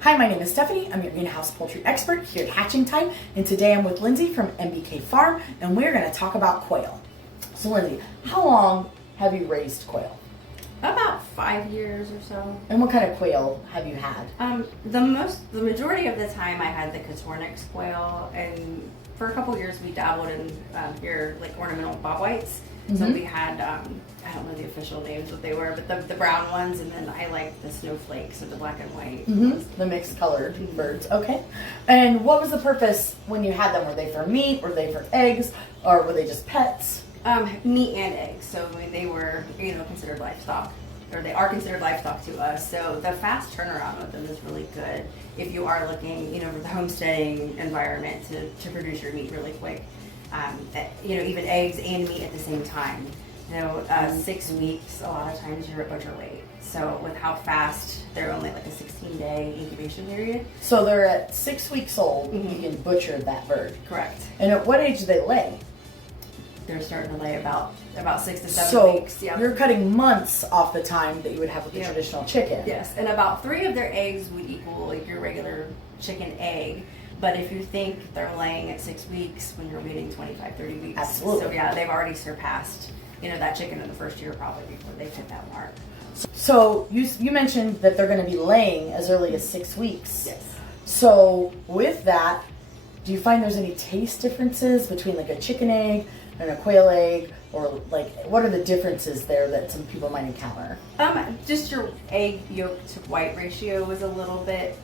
Hi, my name is Stephanie. I'm your in-house poultry expert here at Hatching Time, and today I'm with Lindsey from MBK Farm, and we're going to talk about quail. So Lindsey, how long have you raised quail? About 5 years or so. And what kind of quail have you had? The majority of the time I had the Cotornix quail, and for a couple years we dabbled in like ornamental bob whites. Mm-hmm. So we had, I don't know the official names what they were, but the brown ones, and then I liked the snowflakes or the black and white. Mm-hmm. The mixed colored birds, okay. And what was the purpose when you had them? Were they for meat, were they for eggs, or were they just pets? Meat and eggs, so they were, considered livestock, or they are considered livestock to us. So the fast turnaround with them is really good if you are looking, for the homesteading environment to produce your meat really quick. Even eggs and meat at the same time. 6 weeks, a lot of times you're at butcher weight. So with how fast, they're only like a 16-day incubation period. So they're at 6 weeks old, mm-hmm. You can butcher that bird. Correct. And at what age do they lay? They're starting to lay about 6 to 7 weeks. So you're cutting months off the time that you would have with the traditional chicken. Yes, and about 3 of their eggs would equal like your regular chicken egg. But if you think they're laying at 6 weeks when you're waiting 25, 30 weeks. Absolutely. So they've already surpassed, that chicken in the first year probably before they hit that mark. So you mentioned that they're going to be laying as early as 6 weeks. Yes. So with that, do you find there's any taste differences between like a chicken egg and a quail egg, or like what are the differences there that some people might encounter? Just your egg yolk to white ratio is a little bit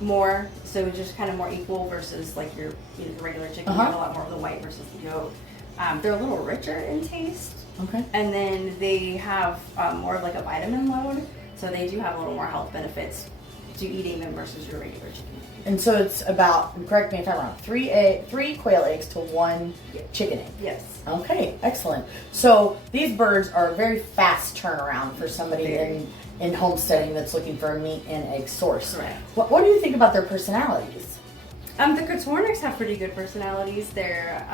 more, so just kind of more equal versus like your regular chicken. You have a lot more of the white versus the yolk. They're a little richer in taste. Okay. And then they have more of like a vitamin load, so they do have a little more health benefits to eating them versus your regular chicken. And so it's about, correct me if I'm wrong, 3 quail eggs to 1 chicken egg. Yes. Okay, excellent. So these birds are a very fast turnaround for somebody in homesteading that's looking for a meat and egg source. Correct. What do you think about their personalities? The Cotornix have pretty good personalities. They're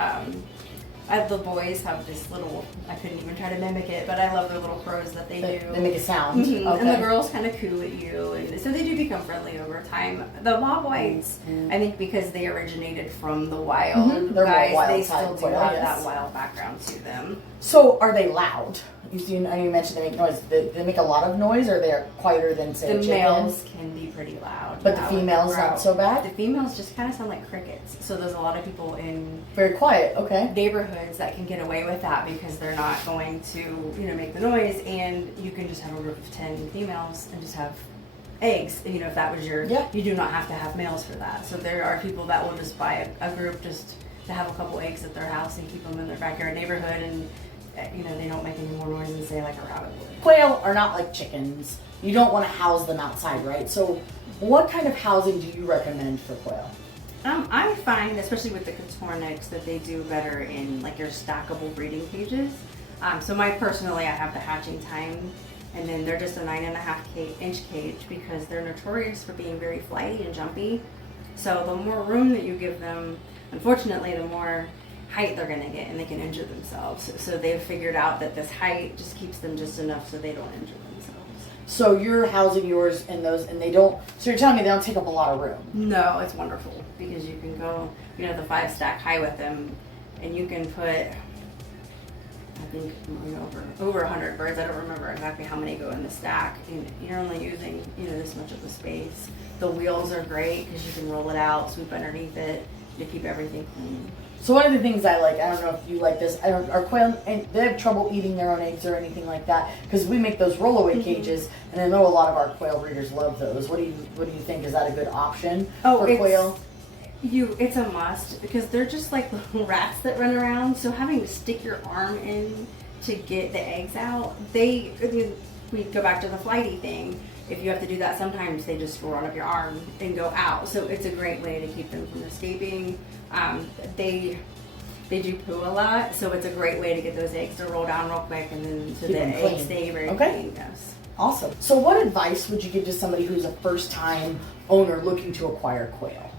the boys have this little, I couldn't even try to mimic it, but I love their little crows that they do. They make a sound. Mm-hmm. Okay. And the girls kind of coo at you, and so they do become friendly over time. The bob whites, I think because they originated from the wild guys, wild they still do quail, have yes. that wild background to them. So are they loud? You mentioned they make noise. They make a lot of noise, or they're quieter than, say, the chicken? males can be pretty loud. But the females not so bad? The females just kind of sound like crickets. So there's a lot of people in Very quiet, okay. neighborhoods that can get away with that because they're not going to, make the noise, and you can just have a group of 10 females and just have eggs. And, if that was you do not have to have males for that. So there are people that will just buy a group just to have a couple eggs at their house and keep them in their backyard neighborhood, and they don't make any more noise than, say, like a rabbit would. Quail are not like chickens. You don't want to house them outside, right? So what kind of housing do you recommend for quail? I find, especially with the Cotornix, that they do better in like your stackable breeding cages. So I have the Hatching Time, and then they're just a 9.5-inch cage because they're notorious for being very flighty and jumpy. So the more room that you give them, unfortunately, the more height they're going to get, and they can injure themselves. So they've figured out that this height just keeps them just enough so they don't injure themselves. So you're housing yours in those, and they don't, so you're telling me they don't take up a lot of room? No, it's wonderful because you can go, the 5-stack high with them, and you can put, I think, over 100 birds. I don't remember exactly how many go in the stack, and you're only using, this much of the space. The wheels are great because you can roll it out, sweep underneath it to keep everything clean. So one of the things I like, I don't know if you like this, are quail, and they have trouble eating their own eggs or anything like that, because we make those rollaway cages, and I know a lot of our quail breeders love those. What do you think? Is that a good option for quail? It's a must because they're just like little rats that run around. So having to stick your arm in to get the eggs out, we go back to the flighty thing. If you have to do that, sometimes they just run up your arm and go out. So it's a great way to keep them from escaping. They do poo a lot, so it's a great way to get those eggs to roll down real quick, and then so the eggs stay very clean. Yes. Awesome. So what advice would you give to somebody who's a first-time owner looking to acquire quail?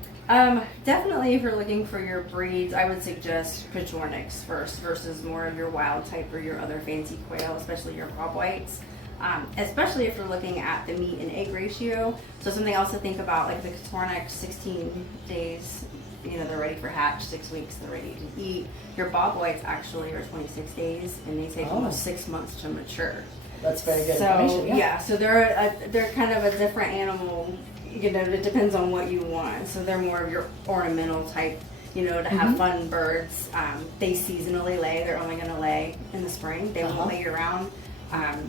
Definitely if you're looking for your breeds, I would suggest Cotornix first versus more of your wild type or your other fancy quail, especially your bob whites. especially if you're looking at the meat and egg ratio. So something else to think about, like the Katornik, 16 days, you know, they're ready for hatch, 6 weeks, they're ready to eat. Your Bob Whites actually are 26 days, and they take almost 6 months to mature. That's very good So, information. Yeah, so they're kind of a different animal. You know, it depends on what you want. So they're more of your ornamental type, you know, to have fun birds. They seasonally lay. They're only going to lay in the spring. They won't lay year round.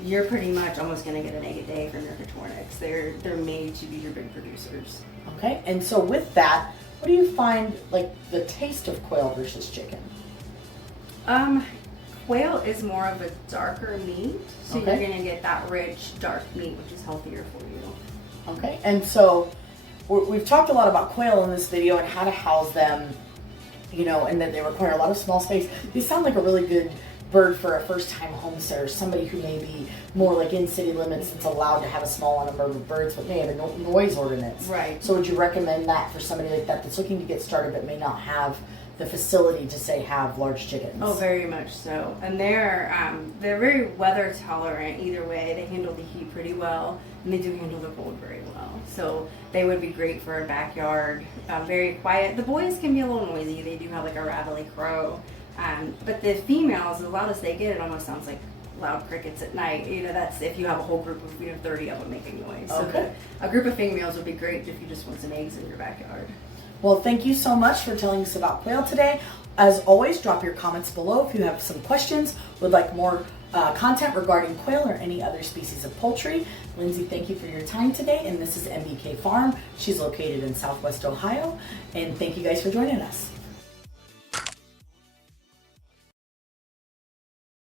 You're pretty much almost going to get an egg a day from your Katorniks. They're made to be your big producers. Okay, and so with that, what do you find, like, the taste of quail versus chicken? Quail is more of a darker meat, so you're going to get that rich, dark meat, which is healthier for you. Okay, and so we've talked a lot about quail in this video and how to house them, you know, and that they require a lot of small space. They sound like a really good bird for a first-time homesteader, somebody who may be more like in city limits that's allowed to have a small number of birds, but may have a noise ordinance. Right. So would you recommend that for somebody like that that's looking to get started but may not have the facility to, say, have large chickens? Oh, very much so. And they're very weather tolerant either way. They handle the heat pretty well, and they do handle the cold very well. So they would be great for a backyard. Very quiet. The boys can be a little noisy. They do have like a rattly crow. But the females, as loud as they get, it almost sounds like loud crickets at night. You know, that's if you have a whole group of 30 of them making noise. Okay. So a group of females would be great if you just want some eggs in your backyard. Well, thank you so much for telling us about quail today. As always, drop your comments below if you have some questions, would like more content regarding quail or any other species of poultry. Lindsey, thank you for your time today, and this is MBK Farm. She's located in Southwest Ohio, and thank you guys for joining us.